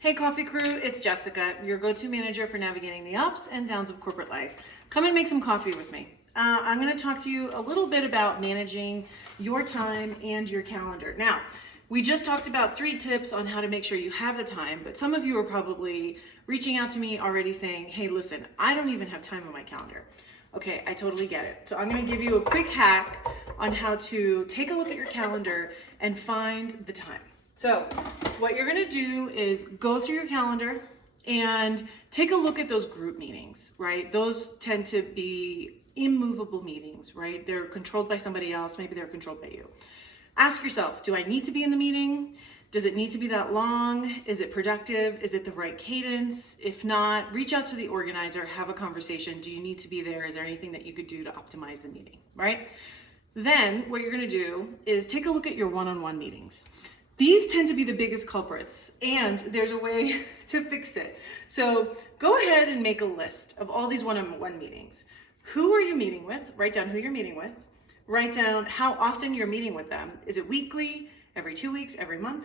Hey Cawffee Crew, it's Jessica, your go-to manager for navigating the ups and downs of corporate life. Come and make some coffee with me. I'm going to talk to you a little bit about managing your time and your calendar. Now, we just talked about 3 tips on how to make sure you have the time, but some of you are probably reaching out to me already saying, hey, listen, I don't even have time on my calendar. Okay, I totally get it. So I'm going to give you a quick hack on how to take a look at your calendar and find the time. So what you're going to do is go through your calendar and take a look at those group meetings, right? Those tend to be immovable meetings, right? They're controlled by somebody else. Maybe they're controlled by you. Ask yourself, do I need to be in the meeting? Does it need to be that long? Is it productive? Is it the right cadence? If not, reach out to the organizer, have a conversation. Do you need to be there? Is there anything that you could do to optimize the meeting, right? Then what you're going to do is take a look at your one-on-one meetings. These tend to be the biggest culprits, and there's a way to fix it. So go ahead and make a list of all these one-on-one meetings. Who are you meeting with? Write down who you're meeting with. Write down how often you're meeting with them. Is it weekly, every 2 weeks, every month?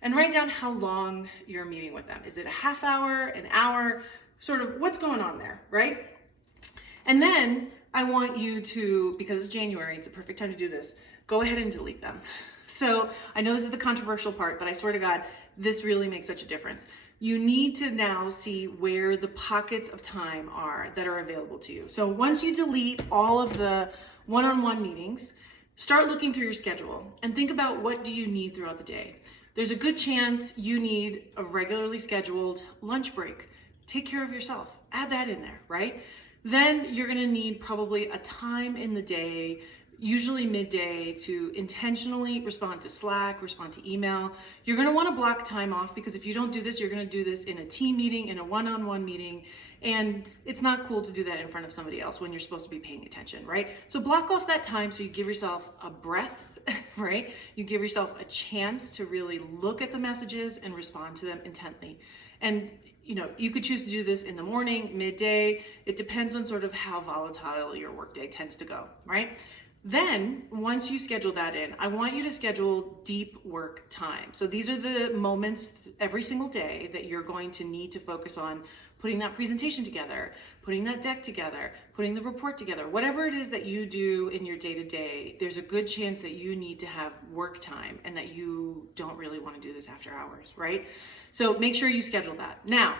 And write down how long you're meeting with them. Is it a half hour, an hour, sort of what's going on there, right? And then I want you to, because it's January, it's a perfect time to do this, go ahead and delete them. So I know this is the controversial part, but I swear to God, this really makes such a difference. You need to now see where the pockets of time are that are available to you. So once you delete all of the one-on-one meetings, start looking through your schedule and think about what do you need throughout the day. There's a good chance you need a regularly scheduled lunch break. Take care of yourself. Add that in there, right? Then you're going to need probably a time in the day, usually midday, to intentionally respond to Slack, respond to email. You're going to want to block time off, because if you don't do this, you're going to do this in a team meeting, in a one-on-one meeting, and it's not cool to do that in front of somebody else when you're supposed to be paying attention, right? So block off that time so you give yourself a breath, right? You give yourself a chance to really look at the messages and respond to them intently. And you could choose to do this in the morning, midday. It depends on sort of how volatile your workday tends to go, right? Then, once you schedule that in, I want you to schedule deep work time. So these are the moments every single day that you're going to need to focus on putting that presentation together, putting that deck together, putting the report together. Whatever it is that you do in your day-to-day, there's a good chance that you need to have work time and that you don't really want to do this after hours, right? So make sure you schedule that. Now,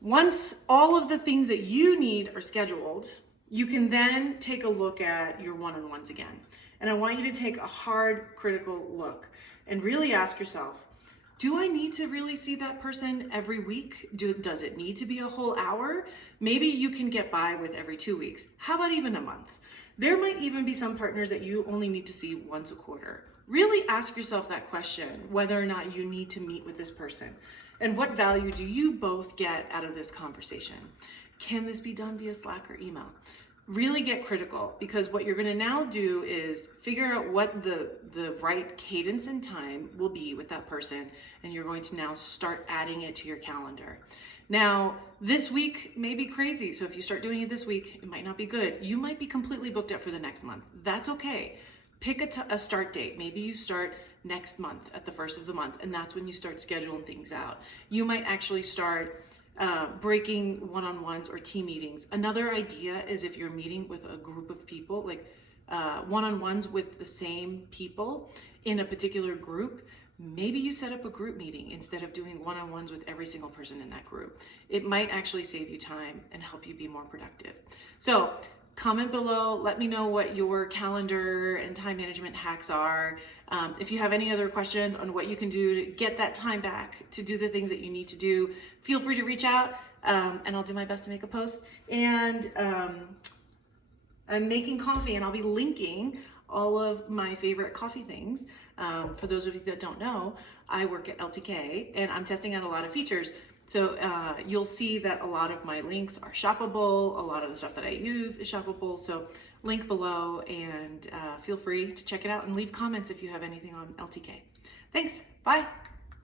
once all of the things that you need are scheduled, you can then take a look at your one-on-ones again. And I want you to take a hard, critical look and really ask yourself, do I need to really see that person every week? Does it need to be a whole hour? Maybe you can get by with every 2 weeks. How about even a month? There might even be some partners that you only need to see once a quarter. Really ask yourself that question, whether or not you need to meet with this person. And what value do you both get out of this conversation? Can this be done via Slack or email? Really get critical, because what you're going to now do is figure out what the right cadence and time will be with that person, and you're going to now start adding it to your calendar. Now, this week may be crazy, so if you start doing it this week, it might not be good. You might be completely booked up for the next month. That's okay. Pick a start date. Maybe you start next month at the first of the month, and that's when you start scheduling things out. You might actually start breaking one-on-ones or team meetings. Another idea is if you're meeting with a group of people, like one-on-ones with the same people in a particular group, maybe you set up a group meeting instead of doing one-on-ones with every single person in that group. It might actually save you time and help you be more productive. So comment below, let me know what your calendar and time management hacks are. If you have any other questions on what you can do to get that time back to do the things that you need to do, feel free to reach out, and I'll do my best to make a post. And I'm making coffee, and I'll be linking all of my favorite coffee things. For those of you that don't know, I work at LTK, and I'm testing out a lot of features. So you'll see that a lot of my links are shoppable. A lot of the stuff that I use is shoppable. So link below, and feel free to check it out and leave comments if you have anything on LTK. Thanks. Bye.